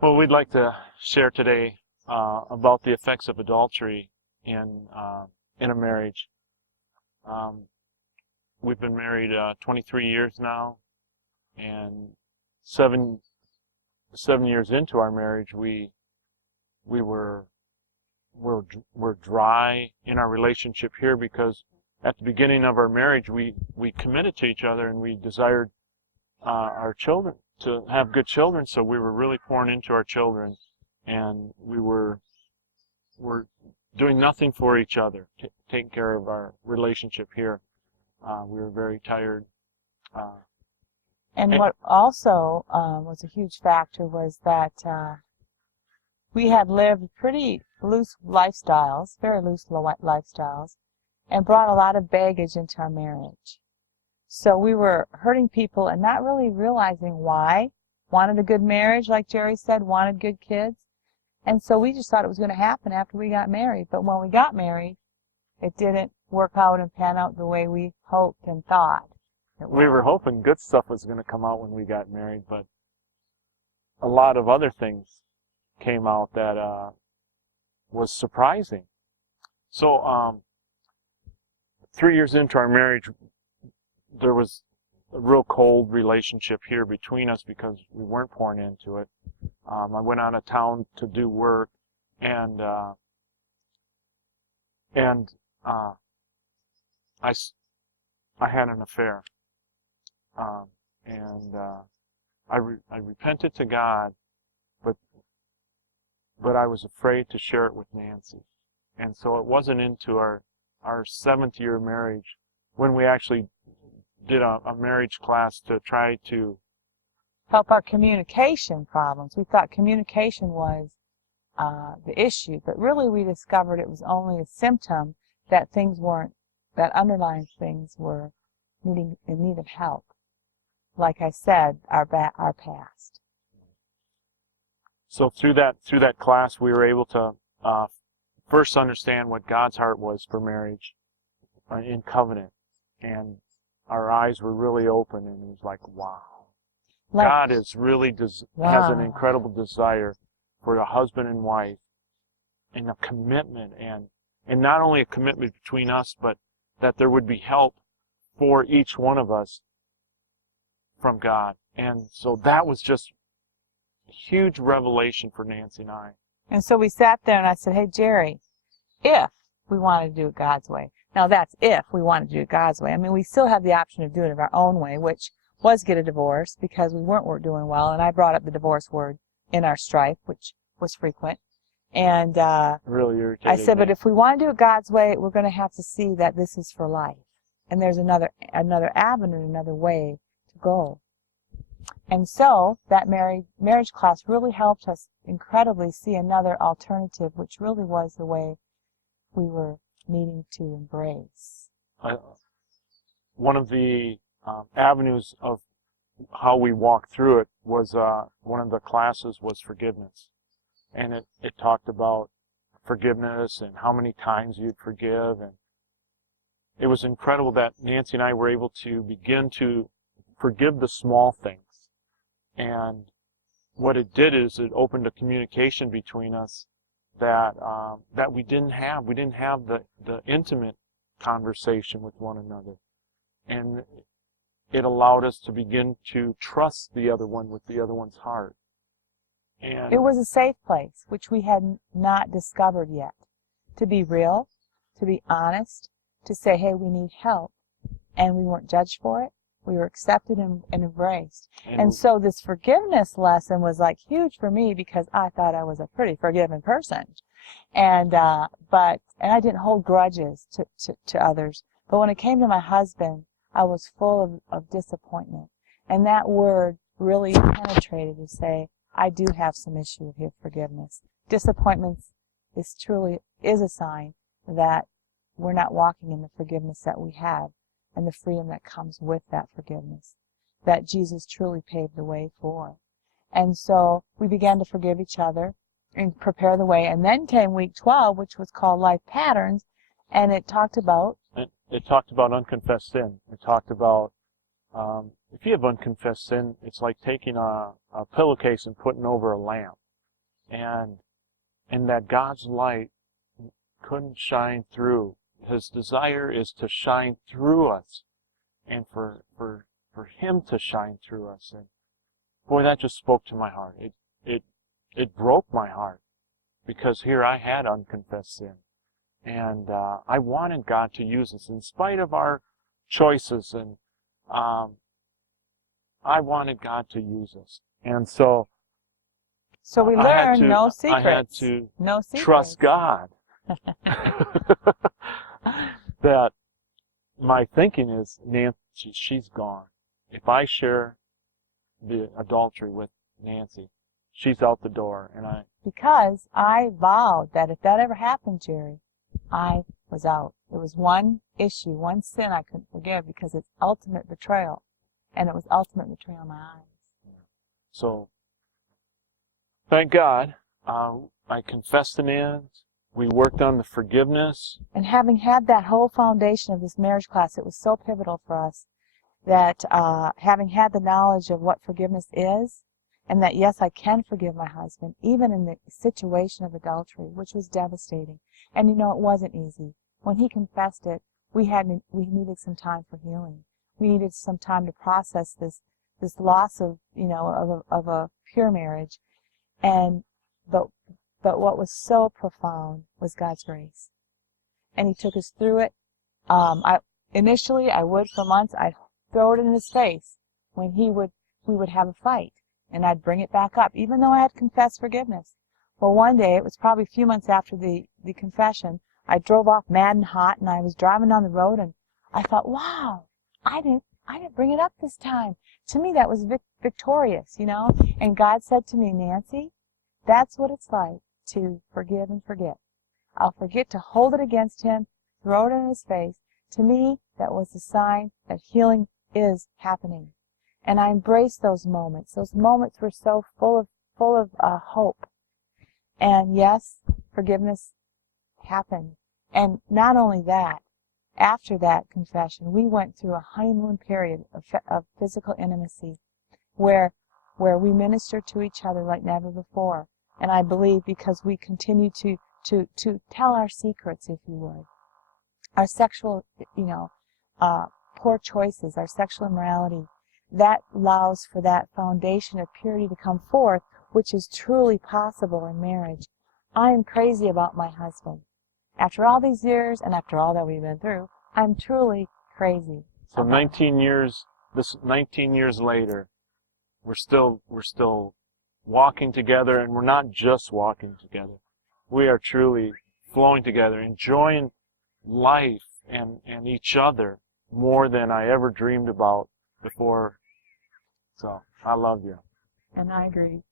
Well, we'd like to share today about the effects of adultery in a marriage. Um, we've been married 23 years now, and seven years into our marriage, we were we're dry in our relationship here because at the beginning of our marriage, we committed to each other and we desired our children to have good children. So we were really pouring into our children, and we're doing nothing for each other, taking care of our relationship here. We were very tired. And what also was a huge factor was that we had lived pretty loose lifestyles, very loose lifestyles, and brought a lot of baggage into our marriage. So we were hurting people and not really realizing why. Wanted a good marriage, like Jerry said, wanted good kids. And so we just thought it was going to happen after we got married. But when we got married, it didn't work out and pan out the way we hoped and thought. We were hoping good stuff was going to come out when we got married, but a lot of other things came out that was surprising. So 3 years into our marriage, there was a real cold relationship here between us because we weren't pouring into it. I went out of town to do work, and I had an affair, and I repented to God, but I was afraid to share it with Nancy, and so it wasn't into our 7th year marriage when we actually did a marriage class to try to help our communication problems. We thought communication was the issue, but really we discovered it was only a symptom that that underlying things were in need of help. Like I said, our past. So through that class, we were able to first understand what God's heart was for marriage in covenant, and our eyes were really open, and it was like, wow. God is really has an incredible desire for a husband and wife, and a commitment, and not only a commitment between us, but that there would be help for each one of us from God. And so that was just a huge revelation for Nancy and I. And so we sat there and I said, hey, Jerry, if we wanted to do it God's way. Now that's if we wanted to do it God's way. I mean, we still have the option of doing it our own way, which was get a divorce because we weren't doing well. And I brought up the divorce word in our strife, which was frequent. And really irritated I said, me. but if we want to do it God's way, we're going to have to see that this is for life. And there's another avenue, another way to go. And so that marriage class really helped us incredibly see another alternative, which really was the way we were needing to embrace. One of the avenues of how we walked through it was one of the classes was forgiveness. And it talked about forgiveness and how many times you'd forgive. And it was incredible that Nancy and I were able to begin to forgive the small things. And what it did is it opened a communication between us that we didn't have. We didn't have the intimate conversation with one another. And it allowed us to begin to trust the other one with the other one's heart. And it was a safe place, which we had not discovered yet. To be real, to be honest, to say, hey, we need help. And we weren't judged for it. We were accepted and embraced. And so this forgiveness lesson was like huge for me because I thought I was a pretty forgiving person. And I didn't hold grudges to others. But when it came to my husband, I was full of disappointment. And that word really penetrated to say, I do have some issue with forgiveness. Disappointment is a sign that we're not walking in the forgiveness that we have and the freedom that comes with that forgiveness, that Jesus truly paved the way for. And so we began to forgive each other and prepare the way. And then came week 12, which was called Life Patterns, and it talked about unconfessed sin. It talked about if you have unconfessed sin, it's like taking a pillowcase and putting over a lamp. and that God's light couldn't shine through. His desire is to shine through us, and for Him to shine through us. And boy, that just spoke to my heart. It broke my heart, because here I had unconfessed sin, and I wanted God to use us in spite of our choices, and I wanted God to use us, and so we learned no secrets. I had to No secrets. trust God. That my thinking is, Nancy, she's gone. If I share the adultery with Nancy, she's out the door, and because I vowed that if that ever happened, Jerry, I was out. There was one issue, one sin I couldn't forgive, because it's ultimate betrayal, and it was ultimate betrayal in my eyes. So, thank God, I confessed the Nancy. We worked on the forgiveness. And having had that whole foundation of this marriage class, it was so pivotal for us that having had the knowledge of what forgiveness is, and that, yes, I can forgive my husband, even in the situation of adultery, which was devastating. And, you know, it wasn't easy. When he confessed it, we needed some time for healing. We needed some time to process this loss of, you know, of a pure marriage. But what was so profound was God's grace. And He took us through it. Initially, I would, for months, I'd throw it in his face when we would have a fight. And I'd bring it back up, even though I had confessed forgiveness. Well, one day, it was probably a few months after the confession, I drove off mad and hot, and I was driving down the road, and I thought, wow, I didn't bring it up this time. To me, that was victorious, you know. And God said to me, Nancy, that's what it's like to forgive and forget. I'll forget to hold it against him, throw it in his face. To me, that was a sign that healing is happening. And I embraced those moments. Those moments were so full of hope. And yes, forgiveness happened. And not only that, after that confession, we went through a honeymoon period of physical intimacy where we ministered to each other like never before. And I believe because we continue to tell our secrets, if you would, our sexual, poor choices, our sexual immorality, that allows for that foundation of purity to come forth, which is truly possible in marriage. I am crazy about my husband. After all these years and after all that we've been through, I'm truly crazy. So 19 years later, we're still walking together, and we're not just walking together. We are truly flowing together, enjoying life and each other more than I ever dreamed about before. So, I love you. And I agree.